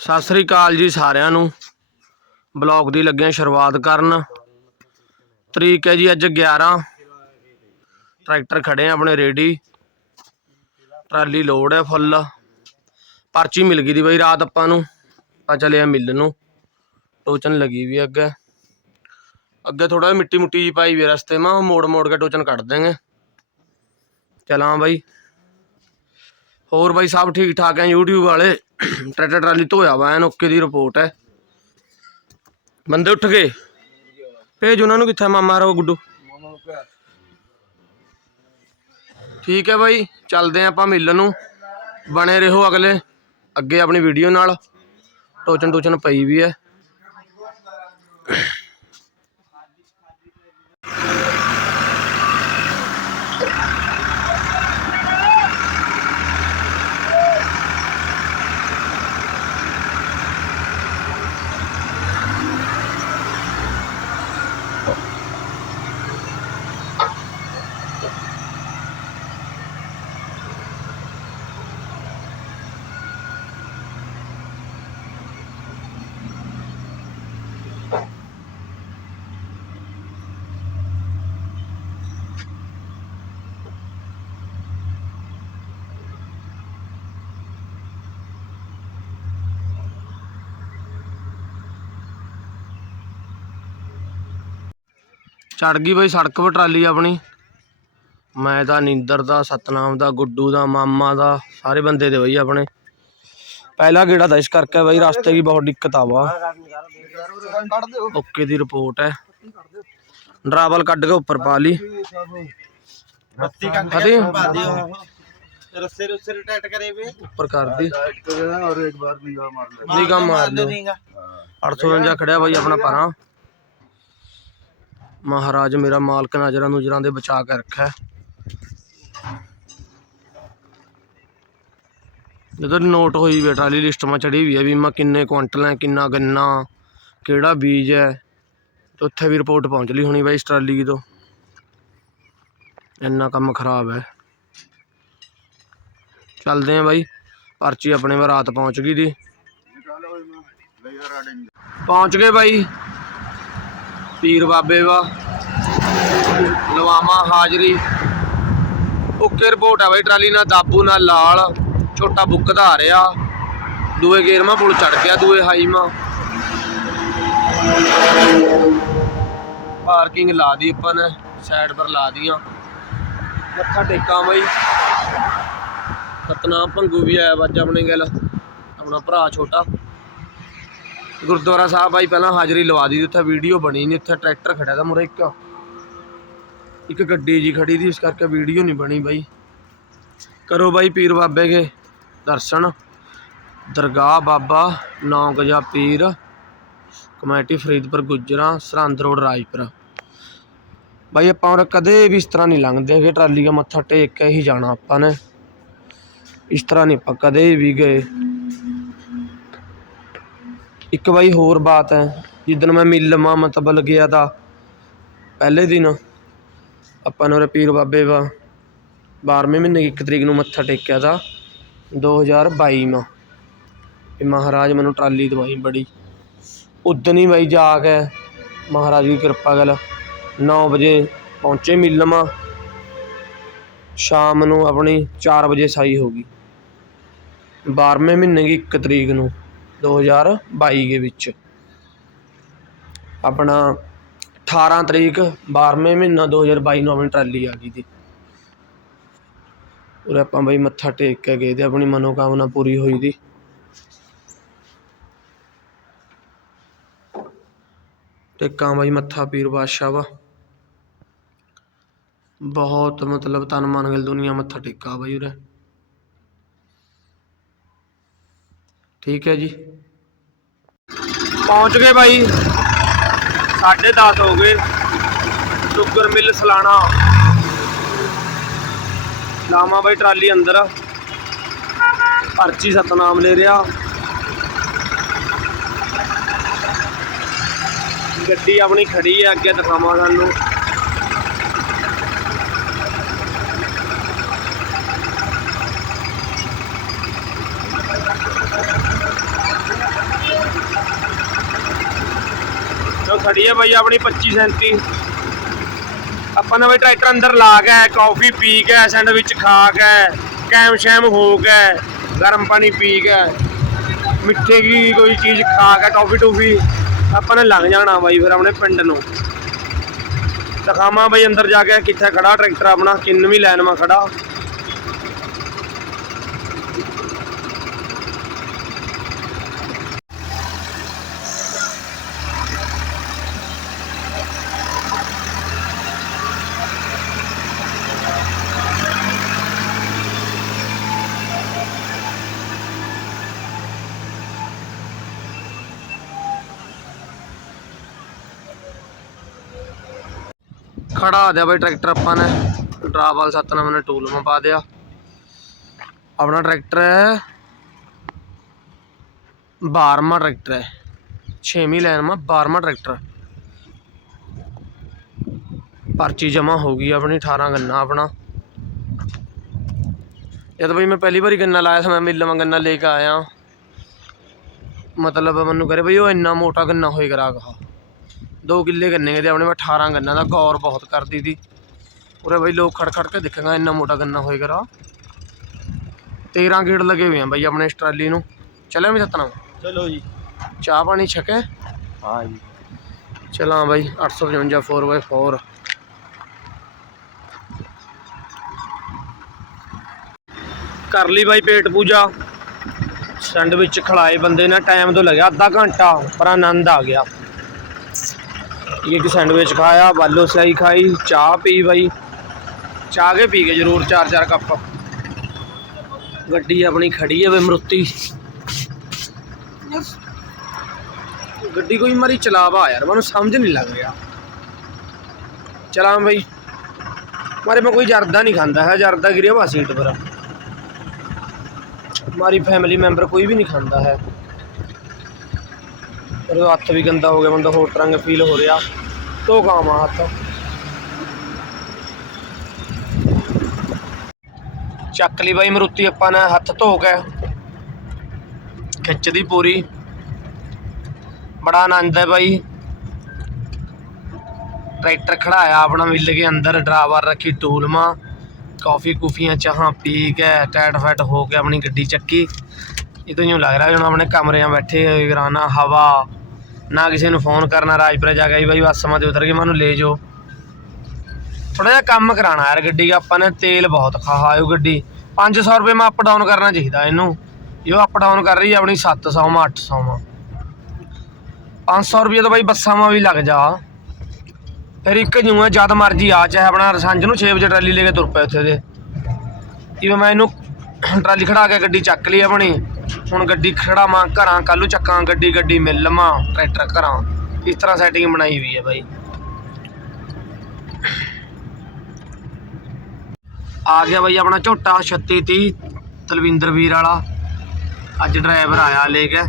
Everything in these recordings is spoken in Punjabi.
ਸਤਿ ਸ੍ਰੀ ਅਕਾਲ ਜੀ ਸਾਰਿਆਂ ਨੂੰ। ਬਲੌਗ ਦੀ ਲੱਗਿਆ ਸ਼ੁਰੂਆਤ ਕਰਨ। ਤਰੀਕ ਹੈ ਜੀ ਅੱਜ 11 ਟਰੈਕਟਰ ਖੜੇ ਆ ਆਪਣੇ ਰੇਡੀ। ਟਰਾਲੀ ਲੋਡ ਹੈ ਫੁੱਲ। ਪਰਚੀ ਮਿਲ ਗਈ ਦੀ ਬਈ ਰਾਤ ਆਪਾਂ ਨੂੰ। ਆ ਚਲੇ ਆ ਮਿਲ ਨੂੰ। ਟੋਚਨ ਲੱਗੀ ਵੀ ਅੱਗੇ। ਅੱਗੇ ਥੋੜਾ ਮਿੱਟੀ ਮੁੱਟੀ ਜੀ ਪਾਈ ਵੀ ਰਸਤੇ ਮਾ। ਮੋੜ ਮੋੜ ਕੇ ਟੋਚਨ ਕੱਢ ਦੇਂਗੇ ਚਲਾਂ ਬਾਈ। ਹੋਰ ਬਾਈ ਸਭ ਠੀਕ ਠਾਕ ਹੈ YouTube ਵਾਲੇ? ਟਰੈਕਟਰ ਟਰਾਲੀ ਧੋਇਆ ਵਾ, ਐਨ ਓਕੇ ਦੀ ਰਿਪੋਰਟ ਹੈ ਬੰਦੇ ਉੱਠ ਗਏ। ਭੇਜ ਉਹਨਾਂ ਨੂੰ ਕਿੱਥੇ ਮਾਮਾ ਰੋ ਗੁੱਡੂ। ਠੀਕ ਹੈ ਬਾਈ, ਚੱਲਦੇ ਆਂ ਆਪਾਂ ਮਿਲਣ ਨੂੰ। ਬਣੇ ਰਹੋ ਅਗਲੇ, ਅੱਗੇ ਆਪਣੀ ਵੀਡੀਓ ਨਾਲ। ਟੋਚਨ ਟੋਚਨ ਪਈ ਵੀ ਹੈ ਚੜ ਗਈ ਬਈ ਸੜਕ 'ਤੇ ਟਰਾਲੀ ਆਪਣੀ ਮੈਂ ਤਾਂ ਨੀਂਦਰ ਦਾ ਸਤਨਾਮ ਦਾ ਗੁੱਡੂ ਦਾ ਮਾਮਾ ਦਾ ਸਾਰੇ ਬੰਦੇ ਦੇ ਬਈ ਆਪਣੇ ਪਹਿਲਾ ਗੇੜਾ ਦਾ ਇਸ ਕਰਕੇ ਬਈ ਰਸਤੇ ਦੀ ਬਹੁਤ ਦਿੱਕਤ ਆ ਵਾ ਓਕੇ ਦੀ ਰਿਪੋਰਟ ਹੈ ਡਰਾਵਲ ਕੱਢ ਕੇ ਉੱਪਰ ਪਾ ਲਈ ਬੱਤੀ ਕੰਗ ਹਦੀ ਰਸੇ ਰਸੇ ਟੈਟ ਕਰੇ ਵੇ ਉੱਪਰ ਕਰ ਦੀ और एक बार निगाह मार ले ਨਿਗਾਹ ਮਾਰ ਲਓ 849 ਖੜਿਆ ਬਾਈ ਆਪਣਾ ਪਰਾਂ ਮਹਾਰਾਜ ਮੇਰਾ ਮਾਲਕ ਨਜ਼ਰਾਂ ਨੁਜਰਾਂ ਦੇ ਬਚਾ ਕੇ ਰੱਖਿਆ। ਜਦੋਂ ਨੋਟ ਹੋਈ ਵੀ ਟਰਾਲੀ ਲਿਸਟ ਮਾ ਚੜੀ ਵੀ ਹੈ ਵੀ ਮੈਂ ਕਿੰਨੇ ਕੁਆਂਟਲ ਹੈ ਕਿੰਨਾ ਗੰਨਾ, ਕਿਹੜਾ ਬੀਜ ਹੈ ਤੇ ਉੱਥੇ ਵੀ ਰਿਪੋਰਟ ਪਹੁੰਚ ਲਈ ਹੋਣੀ ਬਾਈ ਇਸ ਟਰਾਲੀ ਤੋਂ। ਇੰਨਾ ਕੰਮ ਖਰਾਬ ਹੈ। ਚੱਲਦੇ ਆ ਬਾਈ, ਪਰਚੀ ਆਪਣੇ ਵਾ ਰਾਤ ਪਹੁੰਚ ਗਈ ਦੀ। ਪਹੁੰਚ ਗਏ ਬਾਈ। ਪੀਰ ਬਾਬੇ ਵਾ। ਲਵਾਮਾ ਹਾਜ਼ਰੀ। ਓਕੇ ਰਿਪੋਰਟ ਆ ਬਾਈ, ਟਰਾਲੀ ਨਾਲ ਦਾਬੂ ਨਾਲ ਲਾਲ। ਛੋਟਾ ਬੁੱਕ ਦਾ ਰਿਹਾ ਦੂਏ ਗੇਰਮਾ ਪੁਲ ਚੜ ਗਿਆ, ਦੂਏ ਹਾਈਮਾ ਪਾਰਕਿੰਗ ਲਾ ਦੀ ਆਪਾਂ ਨੇ, ਸਾਈਡ ਪਰ ਲਾ ਦੀਆਂ। ਮੱਥਾ ਟੇਕਾਂ ਬਾਈ। ਸਤਨਾਮ ਭੰਗੂ ਵੀ ਆਇਆ ਵੱਜ ਆਪਣੇ ਗੱਲ। ਆਪਣਾ ਭਰਾ ਛੋਟਾ। ਗੁਰਦੁਆਰਾ ਸਾਹਿਬ ਆਈ ਪਹਿਲਾਂ ਹਾਜ਼ਰੀ ਲਵਾ ਦੀ ਉੱਥੇ ਵੀਡੀਓ ਬਣੀ ਨਹੀਂ ਉੱਥੇ ਟਰੈਕਟਰ ਖੜਾ ਦਾ ਮੁਰੇ ਇੱਕ। ਇੱਕ ਗੱਡੀ ਜੀ ਖੜੀ ਦੀ ਇਸ ਕਰਕੇ ਵੀਡੀਓ ਨਹੀਂ ਬਣੀ ਬਾਈ। ਕਰੋ ਬਾਈ ਪੀਰ ਬਾਬੇ ਕੇ ਦਰਸ਼ਨ। ਦਰਗਾਹ ਬਾਬਾ ਨੌ ਗਜਾ ਪੀਰ, ਕਮੇਟੀ ਫਰੀਦਪੁਰ, ਗੁਜਰਾ, ਸਰਹੰਦ ਰੋਡ, ਰਾਜਪੁਰ। ਬਾਈ ਆਪਾਂ ਉਰੇ ਕਦੇ ਵੀ ਇਸ ਤਰ੍ਹਾਂ ਨਹੀਂ ਲੰਘਦੇ ਹੈਗੇ ਟਰਾਲੀ ਦਾ ਮੱਥਾ ਟੇਕ ਕੇ ਹੀ ਜਾਣਾ ਆਪਾਂ ਨੇ। ਇਸ ਤਰ੍ਹਾਂ ਨਹੀਂ ਆਪਾਂ ਕਦੇ ਵੀ ਗਏ। ਇੱਕ ਬਾਈ ਹੋਰ ਬਾਤ ਹੈ, ਜਿੱਦਣ ਮੈਂ ਮਿਲ ਮਾ ਮਤਲਬ ਲੱਗਿਆ ਤਾਂ ਪਹਿਲੇ ਦਿਨ ਆਪਾਂ ਨੇ ਉਰੇ ਪੀਰ ਬਾਬੇ ਵਾ 12ਵੇਂ ਮਹੀਨੇ ਦੀ ਇੱਕ ਤਰੀਕ ਨੂੰ ਮੱਥਾ ਟੇਕਿਆ ਤਾ ਦੋ ਹਜ਼ਾਰ ਬਾਈ ਮਾ। ਇਹ ਮਹਾਰਾਜ ਮੈਨੂੰ ਟਰਾਲੀ ਦਵਾਈ ਬੜੀ। ਉੱਦਣ ਹੀ ਬਾਈ ਜਾ ਕੇ ਮਹਾਰਾਜ ਦੀ ਕਿਰਪਾ ਗੱਲ 9 ਵਜੇ ਪਹੁੰਚੇ ਮਿਲਮਾ ਸ਼ਾਮ ਨੂੰ ਆਪਣੀ ਚਾਰ ਵਜੇ ਸਾਈ ਹੋ ਗਈ। 12ਵੇਂ ਮਹੀਨੇ ਦੀ ਇੱਕ ਤਰੀਕ ਨੂੰ 2022 ਦੇ ਵਿੱਚ। ਆਪਣਾ 18 ਤਰੀਕ 12ਵੇਂ ਮਹੀਨਾ 2022 ਨੂੰ ਆਪਣੀ ਟਰਾਲੀ ਆ ਗਈ ਦੀ। ਉਰੇ ਆਪਾਂ ਬਈ ਮੱਥਾ ਟੇਕ ਕੇ ਗਏ ਤੇ ਆਪਣੀ ਮਨੋਕਾਮਨਾ ਪੂਰੀ ਹੋਈ ਦੀ। ਟੇਕਾਂ ਬਾਈ ਮੱਥਾ ਪੀਰ ਬਾਦਸ਼ਾਹ ਵਾ। ਬਹੁਤ ਮਤਲਬ ਤਨ ਮਨ ਗਿਲ ਦੁਨੀਆ ਮੱਥਾ ਟੇਕਾ ਬਾਈ ਉਰੇ। ਠੀਕ ਹੈ ਜੀ। ਪਹੁੰਚ ਗਏ ਬਾਈ। 10:30 ਹੋ ਗਏ। Sugar mill Salana. ਲਾਮਾ ਬਾਈ ਟਰਾਲੀ ਅੰਦਰ। ਪਰਚੀ ਸਤਨਾਮ ਲੈ ਰਿਹਾ। ਗੱਡੀ ਆਪਣੀ ਖੜੀ ਹੈ, ਅੱਗੇ ਦਿਖਾਵਾਂ ਤੁਹਾਨੂੰ। ਖੜੀ ਹੈ ਬਾਈ ਆਪਣੀ 25 37 ਆਪਾਂ ਨੇ ਬਾਈ ਟਰੈਕਟਰ ਅੰਦਰ ਲਾ ਕੇ ਕਾਫੀ ਪੀ ਕੇ ਸੈਂਡਵਿਚ ਖਾ ਕੇ ਕੈਮ ਸ਼ੈਮ ਹੋ ਕੇ ਗਰਮ ਪਾਣੀ ਪੀ ਕੇ ਮਿੱਠੇ ਕੀ ਕੋਈ ਚੀਜ਼ ਖਾ ਕੇ ਟੌਫੀ ਟੂਫੀ। ਆਪਾਂ ਨੇ ਲੰਘ ਜਾਣਾ ਬਾਈ ਫਿਰ ਆਪਣੇ ਪਿੰਡ ਨੂੰ। ਦਿਖਾਵਾਂ ਬਾਈ ਅੰਦਰ ਜਾ ਕੇ ਕਿੱਥੇ ਖੜਾ, ਟਰੈਕਟਰ ਆਪਣਾ ਕਿੰਨਵੀਂ ਲਾਈਨ 'ਮਾ ਖੜਾ। ਖੜਾ ਦਿਆ ਬਾਈ ਟਰੈਕਟਰ ਆਪਾਂ ਨੇ। ਡਰਾਵਾਲ ਸਤਨਾਮ ਨੇ ਟੂਲ ਮਾ ਪਾ ਦਿਆ। ਆਪਣਾ ਟਰੈਕਟਰ ਹੈ। 12ਵਾਂ ਟਰੈਕਟਰ ਹੈ। 6ਵੀਂ ਲਾਈਨ ਮਾ 12ਵਾਂ ਟਰੈਕਟਰ। ਪਰਚੀ ਜਮਾ ਹੋ ਗਈ ਆਪਣੀ 18 ਗੰਨਾ ਆਪਣਾ। ਜਦ ਬਈ ਮੈਂ ਪਹਿਲੀ ਵਾਰੀ ਗੰਨਾ ਲਾਇਆ ਸੀ, ਮੈਂ ਮਿੱਲ ਗੰਨਾ ਲੈ ਕੇ ਆਇਆ। ਮਤਲਬ ਮੈਨੂੰ ਕਰੇ ਬਈ ਉਹ ਇੰਨਾ ਮੋਟਾ ਗੰਨਾ ਹੋਏ ਕਰਾ ਦੋ ਕਿੱਲੇ ਗੰਨੇ ਦੇ ਆਪਣੇ ਮੈਂ 18 ਗੰਨਾ ਦਾ ਗੌਰ ਬਹੁਤ ਕਰਦੀ ਸੀ। ਉਰੇ ਬਈ ਲੋਕ ਖੜ ਖੜ ਕੇ ਦੇਖਾਂਗਾ ਇੰਨਾ ਮੋਟਾ ਗੰਨਾ ਹੋਏਗਾ ਰਾ 13 ਗੇੜ ਲੱਗੇ ਹੋਏ ਆ ਬਈ ਆਪਣੇ ਇਸ ਟਰਾਲੀ ਨੂੰ। ਚੱਲਿਆ ਵੀ ਸਤਨਾ ਚਲੋ ਜੀ। ਚਾਹ ਪਾਣੀ ਛਕੇ? ਹਾਂ ਜੀ। ਚਲਾਂ ਬਾਈ 855 4x4 ਕਰ ਲਈ ਬਾਈ ਪੇਟ ਪੂਜਾ। ਸੈਂਡਵਿਚ ਖਲਾਏ ਬੰਦੇ ਨੇ ਟਾਈਮ ਤੋਂ ਲੱਗਿਆ ਅੱਧਾ ਘੰਟਾ ਪਰ ਆਨੰਦ ਆ ਗਿਆ। ਇੱਕ ਸੈਂਡਵਿਚ ਖਾਇਆ ਬਾਲੋ ਸਿਆਈ ਖਾਈ ਚਾਹ ਪੀ ਬਾਈ। ਚਾਹ ਕੇ ਪੀ ਕੇ ਜ਼ਰੂਰ ਚਾਰ ਚਾਰ ਕੱਪ। ਗੱਡੀ ਆਪਣੀ ਖੜੀ ਹੈ ਵੇ ਮਰੁੱਤੀ। ਗੱਡੀ ਕੋਈ ਮਾਰੀ ਚਲਾਵਾ ਯਾਰ ਮੈਨੂੰ ਸਮਝ ਨਹੀਂ ਲੱਗ ਰਿਹਾ। ਚਲਾਂ ਬਈ। ਮਾਰੇ ਮੈਂ ਕੋਈ ਜਰਦਾ ਨਹੀਂ ਖਾਂਦਾ ਹੈ ਜਰਦਾ ਗਿਰਿਆ ਵਾ ਸੀਟ ਪਰ। ਹਮਾਰੀ ਫੈਮਿਲੀ ਮੈਂਬਰ ਕੋਈ ਵੀ ਨਹੀਂ ਖਾਂਦਾ ਹੈ। ਪਰ ਉਹ ਹੱਥ ਵੀ ਗੰਦਾ ਹੋ ਗਿਆ, ਬੰਦਾ ਹੋਰ ਤਰ੍ਹਾਂ ਦਾ ਫੀਲ ਹੋ ਰਿਹਾ। ਧੋ ਕਾਮਾ ਹੱਥ। ਚੱਕ ਲਈ ਬਾਈ ਮਰੁੱਤੀ ਆਪਾਂ ਨੇ, ਹੱਥ ਧੋ ਕੇ। ਖਿੱਚਦੀ ਪੂਰੀ। ਬੜਾ ਆਨੰਦ ਹੈ ਬਾਈ। ਟਰੈਕਟਰ ਖੜਾਇਆ ਆਪਣਾ ਮਿਲ ਕੇ ਅੰਦਰ ਡਰਾਵਰ ਰੱਖੀ ਟੂਲਮਾ। ਕਾਫੀ ਕੁਫੀਆਂ, ਚਾਹਾਂ ਪੀ ਕੇ ਟੈਟ ਫੈਟ ਹੋ ਕੇ ਆਪਣੀ ਗੱਡੀ ਚੱਕੀ। ਇਹ ਤੋਂ ਹੀ ਲੱਗ ਰਿਹਾ ਹੁਣ ਆਪਣੇ ਕਮਰਿਆਂ ਬੈਠੇ ਹੋਏ, ਗਰਾਨਾ, ਹਵਾ। ਨਾ ਕਿਸੇ ਨੂੰ ਫੋਨ ਕਰਨਾ, ਰਾਜਪੁਰਾ ਜਾ ਕੇ ਬਾਈ, ਬੱਸ ਮਾ ਤੇ ਉਤਰ ਕੇ ਮੈਨੂੰ ਲੈ ਜਾਓ। ਥੋੜਾ ਜਿਹਾ ਕੰਮ ਕਰਾਣਾ ਯਾਰ ਗੱਡੀ ਦਾ, ਆਪਾਂ ਨੇ ਤੇਲ ਬਹੁਤ ਖਾਹਾ ਉਹ ਗੱਡੀ। 500 ਰੁਪਏ ਮੈਂ ਅਪ ਡਾਊਨ ਕਰਨਾ ਚਾਹੀਦਾ ਇਹਨੂੰ। ਇਹ ਅਪ ਡਾਊਨ ਕਰ ਰਹੀ ਹੈ ਆਪਣੀ 700 ਮਾ 800 ਮਾ 500 ਰੁਪਏ ਤਾਂ ਬਾਈ ਬੱਸਾਂ ਮਾ ਵੀ ਲੱਗ ਜਾ। ਫਿਰ ਇੱਕ ਜੂ ਹੈ ਜਦ ਮਰਜ਼ੀ ਆ, ਚਾਹੇ ਆਪਣਾ ਸਾਂਝ ਨੂੰ 6 ਵਜੇ ਟਰਾਲੀ ਲੈ ਕੇ ਤੁਰ ਪਏ ਉੱਥੇ ਦੇ। ਜਿਵੇਂ ਮੈਂ ਇਹਨੂੰ ਟਰਾਲੀ ਖੜਾ ਕੇ ਗੱਡੀ ਚੱਕ ਲਈ ਆਪਣੀ। ਹੁਣ ਗੱਡੀ ਖੜਾਵਾਂ ਘਰਾਂ ਕੱਲੂ ਚੱਕਾਂ ਗੱਡੀ ਗੱਡੀ ਮਿਲ ਲਵਾਂ, ਟਰੈਕਟਰ ਘਰਾਂ। ਇਸ ਤਰ੍ਹਾਂ ਸੈਟਿੰਗ ਬਣਾਈ ਹੋਈ ਹੈ ਬਾਈ। ਆ ਗਿਆ ਬਾਈ ਆਪਣਾ ਝੋਟਾ 3630 ਤਲਵਿੰਦਰ ਵੀਰ ਵਾਲਾ। ਅੱਜ ਡਰਾਈਵਰ ਆਇਆ ਲੈ ਕੇ।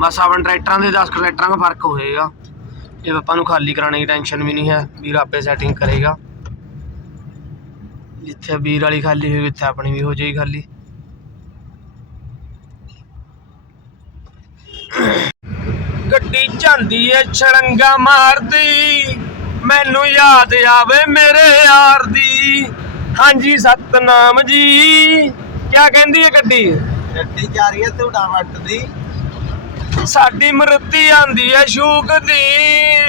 ਬਸ ਆਪਣ ਟਰੈਕਟਰਾਂ ਦੇ 10 ਟਰੈਕਟਰਾਂ ਦਾ ਫ਼ਰਕ ਹੋਏਗਾ। ਇਹ ਆਪਾਂ ਨੂੰ ਖਾਲੀ ਕਰਾਣੇ ਦੀ ਟੈਨਸ਼ਨ ਵੀ ਨਹੀਂ ਹੈ। ਵੀਰ ਆਪੇ ਸੈਟਿੰਗ ਕਰੇਗਾ। ਜਿੱਥੇ ਵੀਰ ਵਾਲੀ ਖਾਲੀ ਹੋਈ, ਉੱਥੇ ਆਪਣੀ ਵੀ ਹੋ ਜਾਏਗੀ ਖਾਲੀ। ਗੱਡੀ ਜਾਂਦੀ ਏ ਛੜੰਗਾ ਮਾਰਦੀ। ਮੈਨੂੰ ਯਾਦ ਆਵੇ ਮੇਰੇ ਯਾਰ ਦੀ। ਹਾਂਜੀ ਸਤਨਾਮ ਜੀ ਕਿਆ ਕਹਿੰਦੀ ਏ ਗੱਡੀ? ਗੱਡੀ ਜਾ ਰਹੀ ਹੈ ਧੂੜਾ ਵੱਟ ਦੀ। ਸਾਡੀ ਮਰਤੀ ਆਂਦੀ ਐ ਸ਼ੂਕ ਦੀ।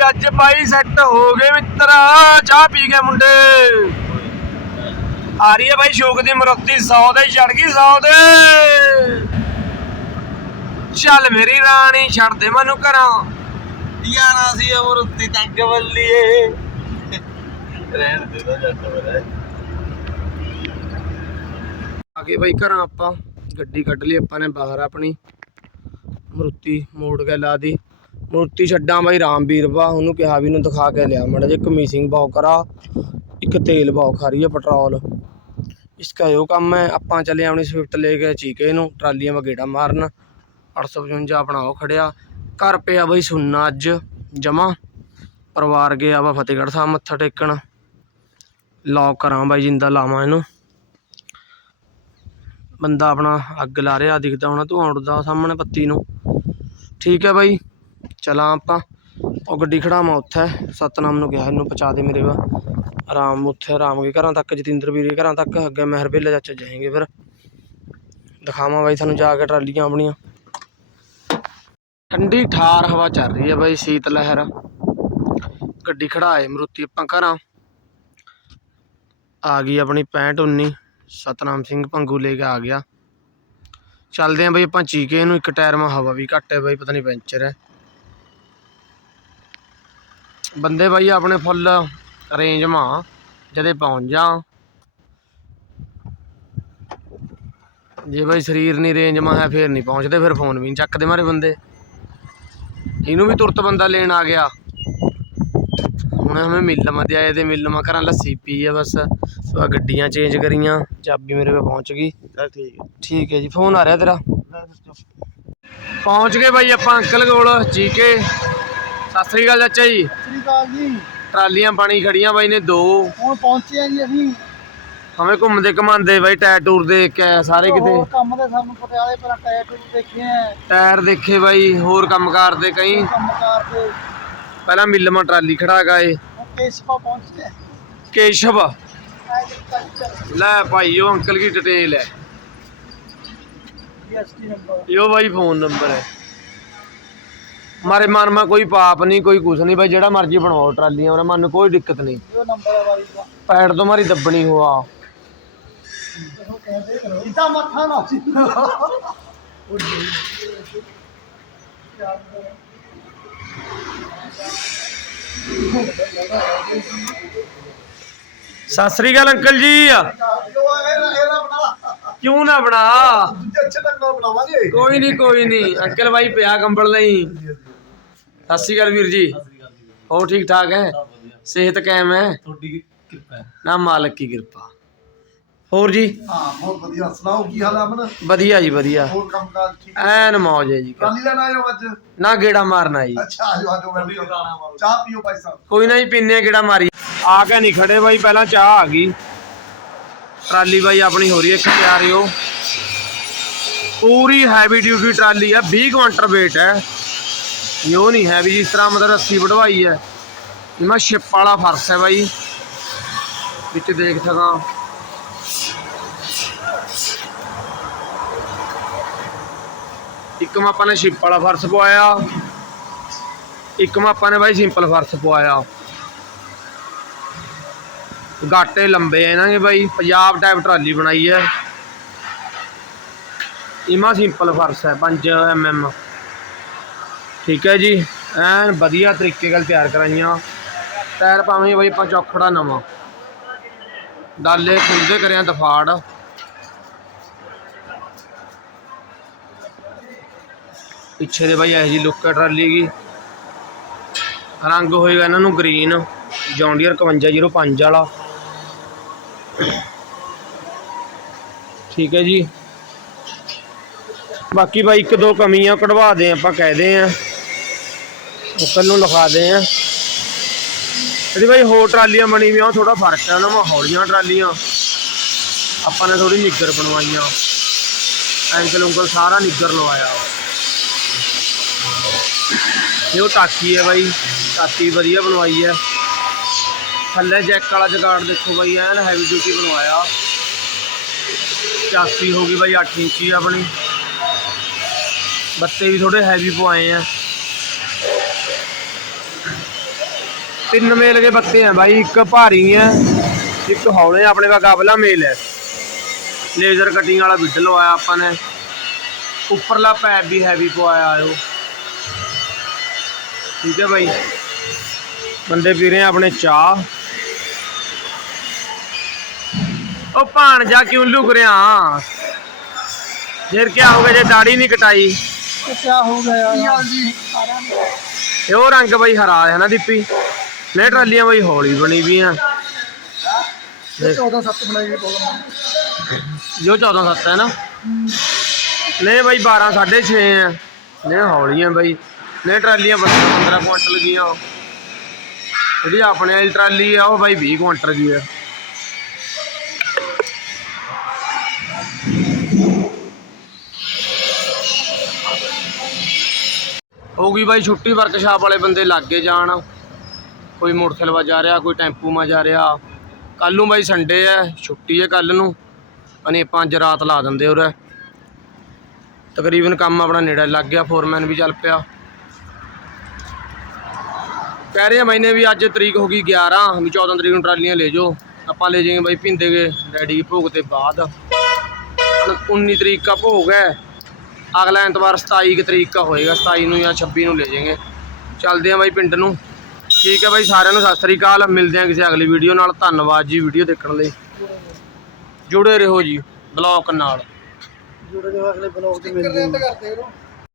ਅੱਜ ਬਾਈ ਸੈੱਟ ਹੋ ਗਏ ਮਿੱਤਰਾ ਚਾਹ ਪੀ ਗਏ ਮੁੰਡੇ। ਆ ਰਹੀ ਐ ਬਾਈ ਸ਼ੂਕ ਦੀ ਮਰਤੀ 100 ਦੇ ਚੜ ਗਈ 100 ਦੇ। ਚੱਲ ਮੇਰੀ ਰਾਣੀ ਛੱਡ ਦੇ ਮੈਨੂੰ ਘਰਾਂ। ਯਾਰਾ ਸੀ ਅਮਰੁੱਤੀ ਤੰਗ ਬੱਲੀਏ ਰਹਿਣ ਦੇ ਦੋ ਜੱਟ ਬਰਾ ਆ ਗਏ ਬਾਈ ਘਰਾਂ ਆਪਾਂ। ਗੱਡੀ ਕੱਢ ਲਈ ਆਪਾਂ ਨੇ ਬਾਹਰ ਆਪਣੀ। ਮਰੂਤੀ ਮੋੜ ਕੇ ਲਾ ਦੀ। ਮਰੂਤੀ ਛੱਡਾਂ ਬਾਈ ਰਾਮਵੀਰ ਵਾ ਉਹਨੂੰ ਕਿਹਾ ਵੀ ਨੂੰ ਦਿਖਾ ਕੇ ਲਿਆ ਮੜਾ ਜੇ ਕਮੀਸਿੰਗ ਬਾਉ ਕਰਾ ਇੱਕ ਤੇਲ ਬਾਉ ਖਾ ਰਹੀ ਹੈ ਪੈਟਰੋਲ। ਇਸਕਾ ਇਹੋ ਕੰਮ ਹੈ ਆਪਾਂ ਚੱਲੇ ਆਪਣੀ ਸਵਿਫਟ ਲੈ ਕੇ ਚੀਕੇ ਨੂੰ ਟਰਾਲੀਆਂ ਵਗੇੜਾ ਮਾਰਨ। 855 ਆਪਣਾ ਉਹ ਖੜਿਆ। ਘਰ ਪਿਆ ਬਈ ਸੁਣਨਾ ਅੱਜ, ਜਮਾ। ਪਰਿਵਾਰ ਗਿਆ ਵਾ ਫਤਿਹਗੜ੍ਹ ਸਾਹਿਬ ਮੱਥਾ ਟੇਕਣ। ਲੌਕ ਕਰਾਂ ਬਾਈ ਜਿੰਦਾ ਲਾਵਾਂ ਇਹਨੂੰ। ਬੰਦਾ ਆਪਣਾ ਅੱਗ ਲਾ ਰਿਹਾ, ਦਿਖਦਾ ਹੋਣਾ ਧੂਆਂ ਉੱਡਦਾ ਸਾਹਮਣੇ ਪੱਤੀ ਨੂੰ। ਠੀਕ ਹੈ ਬਾਈ, ਚਲਾਂ ਆਪਾਂ। ਉਹ ਗੱਡੀ ਖੜਾਵਾਂ ਉੱਥੇ। ਸਤਨਾਮ ਨੂੰ ਕਿਹਾ ਇਹਨੂੰ ਪਹੁੰਚਾ ਦੇ ਮੇਰੇ ਵਾ ਆਰਾਮ ਉੱਥੇ, ਆਰਾਮ ਕੇ ਘਰਾਂ ਤੱਕ, ਜਤਿੰਦਰ ਵੀਰ ਦੇ ਘਰਾਂ ਤੱਕ। ਅੱਗੇ ਮਹਿਰ ਬੇਲੇ ਚਾਚਾ ਜਾਏਂਗੇ ਫਿਰ। ਦਿਖਾਵਾਂ ਬਾਈ ਤੁਹਾਨੂੰ ਜਾ ਕੇ ਟਰਾਲੀਆਂ ਆਪਣੀਆਂ। ਠੰਡੀ ਠਾਰ ਹਵਾ ਚੱਲ ਰਹੀ ਹੈ ਬਾਈ, ਸੀਤ ਲਹਿਰ। ਗੱਡੀ ਖੜਾਏ ਮਰੂਤੀ, ਆਪਾਂ ਘਰਾਂ। ਆ ਗਈ ਆਪਣੀ 6519 ਸਤਨਾਮ ਸਿੰਘ ਭੰਗੂ ਲੈ ਕੇ ਆ ਗਿਆ। ਚੱਲਦੇ ਆਂ ਬਈ ਆਪਾਂ ਚੀਕੇ ਨੂੰ, ਇੱਕ ਟਾਇਰ ਮਾ ਹਵਾ ਵੀ ਘੱਟ ਹੈ ਬਾਈ, ਪਤਾ ਨਹੀਂ ਪੈਂਚਰ ਹੈ। ਬੰਦੇ ਬਾਈ ਆਪਣੇ ਫੁੱਲ ਰੇਂਜ ਮਾ, ਜਦੇ ਪਹੁੰਚ ਜਾ। ਜੇ ਬਾਈ ਸਰੀਰ ਨਹੀਂ ਰੇਂਜ ਮਾ ਹੈ, ਫੇਰ ਨਹੀਂ ਪਹੁੰਚਦੇ, ਫਿਰ ਫੋਨ ਵੀ ਨਹੀਂ ਚੱਕਦੇ ਮਾਰੇ ਬੰਦੇ। ਇਹਨੂੰ ਵੀ ਤੁਰਤ ਬੰਦਾ ਲੈਣ ਆ ਗਿਆ। ਹੁਣ ਹਮੇ ਮਿਲ ਮਤੇ ਆਏ ਤੇ ਮਿਲ ਮਾ ਕਰਾਂ ਲੱਸੀ ਪੀ ਆ ਬਸ। ਸੋ ਗੱਡੀਆਂ ਚੇਂਜ ਕਰੀਆਂ ਚਾਬੀ ਮੇਰੇ ਕੋਲ ਪਹੁੰਚ ਗਈ। ਠੀਕ ਹੈ ਠੀਕ ਹੈ ਜੀ ਫੋਨ ਆ ਰਿਹਾ ਤੇਰਾ? ਪਹੁੰਚ ਗਏ ਬਾਈ ਆਪਾਂ ਅੰਕਲ ਕੋਲ ਚੀਕੇ ਸਤਿ ਸ੍ਰੀ ਅਕਾਲ ਚਾਚਾ ਜੀ। ਸ੍ਰੀ ਅਕਾਲ ਜੀ। ਟਰਾਲੀਆਂ ਪਾਣੀ ਖੜੀਆਂ ਬਾਈ ਨੇ ਦੋ। ਹੁਣ ਪਹੁੰਚੇ ਆ ਜੀ ਅਸੀਂ। ਹਮੇ ਘੁੰਮਦੇ ਘਮਾਂਦੇ ਬਾਈ ਟਾਇਰ ਟੂਰ ਦੇਖ ਕੇ ਆਇਆ ਸਾਰੇ ਹੋਰ ਕਿਤੇ। ਕੰਮ ਤਾਂ ਸਾਨੂੰ ਪਟਿਆਲੇ ਪਰ ਟਾਇਰ ਟੂਰ ਦੇਖੇ ਆ। ਟਾਇਰ ਦੇਖੇ ਬਾਈ ਹੋਰ ਕੰਮਕਾਰ ਦੇ ਕਈ। ਪਹਿਲਾਂ ਮਿਲਮਾ ਟਰਾਲੀ ਖੜਾ ਗਾਏ ਹੁਣ ਕੇਸਪਾ ਪਹੁੰਚੇ ਕੇਸ਼ਵ। ਲੈ ਭਾਈ ਉਹ ਅੰਕਲ ਦੀ ਡਿਟੇਲ ਹੈ ਜੀਐਸਟੀ ਇਹੋ ਬਾਈ ਫੋਨ ਨੰਬਰ ਹੈ ਮਾਰੇ ਮਨ ਮਾ ਕੋਈ ਪਾਪ ਨਹੀਂ ਕੋਈ ਕੁਛ ਨਹੀਂ ਬਾਈ ਜਿਹੜਾ ਮਰਜ਼ੀ ਬਣਵਾਓ ਟਰਾਲੀਆਂ ਉਹਨਾਂ ਮਨ ਨੂੰ ਕੋਈ ਦਿੱਕਤ ਨਹੀਂ ਇਹ ਨੰਬਰ ਆ ਬਾਈ ਦਾ। ਪੈੜ ਤੋਂ ਮਾਰੀ ਦੱਬਣੀ ਹੋਆ। ਇਹੋ ਕਹਿੰਦੇ ਕਰੋ ਇਦਾਂ ਮੱਥਾ ਨਾ ਸੀ सत श्री अकाल अंकल जी क्यों ना बना ਅੱਛੇ ਤੱਕ ਨਾ ਬਣਾਵਾਂਗੇ कोई नहीं कोई नहीं अंकल भाई पिया कंबल नहीं सत श्री अकाल वीर जी हो ठीक ठाक है सेहत कायम है ਤੁਹਾਡੀ ਕਿਰਪਾ ਹੈ ना मालिक की कृपा ਹੋਰ ਜੀ? ਹਾਂ ਬਹੁਤ ਵਧੀਆ। ਸੁਣਾਓ ਕੀ ਹਾਲ ਹੈ ਅਮਨ? ਵਧੀਆ ਜੀ ਵਧੀਆ। ਹੋਰ ਕੰਮ ਕਾਰ ਠੀਕ? ਐਨ ਮੌਜ ਹੈ ਜੀ। ਟਰਾਲੀ ਲੈਣ ਹੋ ਅੱਜ? ਨਾ ਗੇੜਾ ਮਾਰਨਾ ਜੀ ਅੱਛਾ ਆਜੋ ਆਜੋ ਮੈਂ ਚਾਹ ਪੀਓ ਭਾਈ ਸਾਹਿਬ। ਕੋਈ ਨਾ ਜੀ ਪੀਨੇ ਕਿਹੜਾ ਮਾਰੀ। ਆ ਕੇ ਨਹੀਂ ਖੜੇ ਬਾਈ ਪਹਿਲਾਂ ਚਾਹ ਆ ਗਈ। ਟਰਾਲੀ ਬਾਈ ਆਪਣੀ ਹੋ ਰਹੀ ਹੈ ਇੱਕ ਤਿਆਰਿਓ ਪੂਰੀ ਹੈਵੀ ਡਿਊਟੀ ਟਰਾਲੀ ਹੈ 20 ਕੁਆਂਟਲ weight ਹੈ। ਯੋ ਨਹੀਂ ਹੈ ਵੀ ਜਿਸ ਤਰ੍ਹਾਂ ਮਤਲਬ ਰੱਸੀ ਵਢਵਾਈ ਹੈ। ਇਹ ਮੈਂ ਸ਼ਿਪ ਵਾਲਾ ਫਰਸ ਹੈ ਬਾਈ। ਵਿੱਚ ਦੇਖ ਸਕਾਂ। ਇੱਕ ਮੈਂ ਆਪਾਂ ਨੇ ਸ਼ਿਪ ਵਾਲਾ ਫਰਸ ਪਵਾਇਆ। ਇੱਕ ਮੈਂ ਆਪਾਂ ਨੇ ਬਾਈ ਸਿੰਪਲ ਫਰਸ ਪਵਾਇਆ। ਗਾਟੇ ਲੰਬੇ ਆ ਇਹਨਾਂ ਦੇ ਬਾਈ, ਪੰਜਾਬ ਟਾਈਪ ਟਰਾਲੀ ਬਣਾਈ ਹੈ। ਇਮਾ ਸਿੰਪਲ ਫਰਸ ਹੈ 5 mm ਠੀਕ ਹੈ ਜੀ, ਐਨ ਵਧੀਆ ਤਰੀਕੇ ਨਾਲ ਤਿਆਰ ਕਰਾਈਆਂ। ਟਾਇਰ ਪਾਵੇਂ ਬਾਈ ਆਪਾਂ ਚੌਖੜਾ ਨਵਾਂ। ਡਾਲੇ ਖੁੱਲਦੇ ਕਰਿਆ ਦਫਾੜ। ਪਿੱਛੇ ਦੇ ਬਾਈ ਇਹ ਜੀ ਲੁੱਕ ਹੈ ਟਰਾਲੀ ਦੀ। ਰੰਗ ਹੋਏਗਾ ਇਹਨਾਂ ਨੂੰ ਗ੍ਰੀਨ ਜੌਂਡੀਅਰ 5105 ਵਾਲਾ। ਠੀਕ ਹੈ ਜੀ। ਬਾਕੀ ਬਾਈ ਇੱਕ ਦੋ ਕਮੀਆਂ ਕਢਵਾ ਦੇ ਆਪਾਂ ਕਹਦੇ ਆ ਉੱਪਰ ਨੂੰ ਲਿਖਾ ਦੇ ਆ ਇਹਦੀ ਬਾਈ ਹੋਰ ਟਰਾਲੀਆਂ ਬਣੀ ਵੀ ਆ ਥੋੜਾ ਫ਼ਰਕ ਹੈ ਉਹਨਾਂ ਮਾ ਹੌਲੀਆਂ ਟਰਾਲੀਆਂ। ਆਪਾਂ ਨੇ ਥੋੜੀ ਨਿੱਗਰ ਬਣਵਾਈਆਂ। ਐਂਕਲ ਉਂਕਲ ਸਾਰਾ ਨਿੱਗਰ ਲਵਾਇਆ। ਇਹ ਉਹ ਟਾਕੀ ਹੈ ਬਾਈ ਟਾਕੀ ਵਧੀਆ ਬਣਵਾਈ ਹੈ। ਥੱਲੇ ਜੈਕ ਵਾਲਾ ਜਗਾੜ ਦੇਖੋ ਬਾਈ, ਐਨ ਹੈਵੀ ਡਿਊਟੀ ਬਣਵਾਇਆ। ਚਾਸੀ ਹੋ ਗਈ ਬਾਈ 8 ਇੰਚੀ ਆਪਣੀ। ਬੱਤੇ ਵੀ ਥੋੜੇ ਹੈਵੀ ਪਵਾਏ ਆ। ਤਿੰਨ ਮੇਲ ਕੇ ਬੱਤੇ ਆ ਬਾਈ, ਇੱਕ ਭਾਰੀ ਹੈ ਇੱਕ ਹੌਲੇ ਆਪਣੇ ਦਾ ਕਾਬਲਾ ਮੇਲ ਹੈ। ਲੇਜ਼ਰ ਕਟਿੰਗ ਵਾਲਾ ਬਿੱਡ ਲਵਾਇਆ ਆਪਾਂ ਨੇ। ਉੱਪਰਲਾ ਪੈਪ ਵੀ ਹੈਵੀ ਪਵਾਇਆ ਆਇਓ ਠੀਕ ਹੈ ਭਾਈ ਬੰਦੇ ਪੀ ਰਹੇ ਆਪਣੇ ਚਾਹ। ਉਹ ਭਾਣਜਾ ਕਿਉਂ ਲੁਕ ਰਿਹਾ? ਫਿਰ ਕੀ ਹੋ ਗਿਆ ਜੇ ਦਾੜੀ ਨਹੀਂ ਕਟਾਈ? ਤੇ ਕੀ ਹੋ ਗਿਆ ਯਾਰ? ਜੀ? ਇਹ ਉਹ ਰੰਗ ਬਈ ਹਰਾ ਹੈ ਨਾ ਦੀਪੀ। ਨੇ ਟਰਾਲੀਆਂ ਬਈ ਹੌਲੀ ਬਣੀ ਵੀ ਆ ਇਹ 14 7 ਬਣਾਈ ਗਈ ਬੋਲ। ਜੋ 14 7 ਹੈ ਨਾ। ਨੇ ਬਈ 12 6.5 ਆ ਨੇ ਹੌਲੀਆਂ ਬਾਈ। ਨੇ ਟਰਾਲੀਆਂ 15 15 ਕੁਇੰਟਲ ਦੀਆਂ ਜਿਹੜੀ ਆਪਣੇ ਵਾਲੀ ਟਰਾਲੀ ਆ, ਉਹ ਬਾਈ 20 ਕੁਇੰਟਲ ਦੀ ਆ। ਹੋਊਗੀ ਬਾਈ ਛੁੱਟੀ ਵਰਕਸ਼ਾਪ ਵਾਲੇ ਬੰਦੇ ਲੱਗੇ ਜਾਣ। ਕੋਈ ਮੋਟਰਸਾਈਕਲ ਵਾ ਜਾ ਰਿਹਾ, ਕੋਈ ਟੈਂਪੂ ਮਾ ਜਾ ਰਿਹਾ। ਕੱਲ ਨੂੰ ਬਾਈ ਸੰਡੇ ਹੈ ਛੁੱਟੀ ਹੈ ਕੱਲ ਨੂੰ। ਅਨੇ ਪੰਜ ਰਾਤ ਲਾ ਦਿੰਦੇ ਉਰੇ। ਤਕਰੀਬਨ ਕੰਮ ਆਪਣਾ ਨੇੜੇ ਲੱਗ ਗਿਆ ਫੋਰਮੈਨ ਵੀ ਚੱਲ ਪਿਆ। ਕਹਿ ਰਹੇ ਆ ਮੈਨੇ ਵੀ ਅੱਜ ਤਰੀਕ ਹੋ ਗਈ 11 ਵੀ 14 ਤਰੀਕ ਨੂੰ ਟਰਾਲੀਆਂ ਲੈ ਜਾਓ। ਆਪਾਂ ਲੈ ਜਾਏਂਗੇ ਬਾਈ ਪਿੰਦੇ ਗਏ ਡੈਡੀ ਭੋਗ ਤੇ ਬਾਅਦ। ਹੁਣ 19 ਤਰੀਕ ਦਾ ਭੋਗ ਹੈ। ਅਗਲਾ ਐਤਵਾਰ 27 ਤਰੀਕ ਦਾ ਹੋਏਗਾ 27 ਨੂੰ ਜਾਂ 26 ਨੂੰ ਲੈ ਜਾਏਂਗੇ। ਚੱਲਦੇ ਆ ਬਾਈ ਪਿੰਡ ਨੂੰ। ਠੀਕ ਹੈ ਬਾਈ, ਸਾਰਿਆਂ ਨੂੰ ਸਤਿ ਸ੍ਰੀ ਅਕਾਲ। ਮਿਲਦੇ ਆ ਕਿਸੇ ਅਗਲੀ ਵੀਡੀਓ ਨਾਲ। ਧੰਨਵਾਦ ਜੀ ਵੀਡੀਓ ਦੇਖਣ ਲਈ। ਜੁੜੇ ਰਹੋ ਜੀ ਬਲੌਗ ਨਾਲ। ਜੁੜੇ ਜੋ ਅਗਲੇ ਬਲੌਗ ਤੇ ਮਿਲਦੇ ਕਰਦੇ ਕਰੋ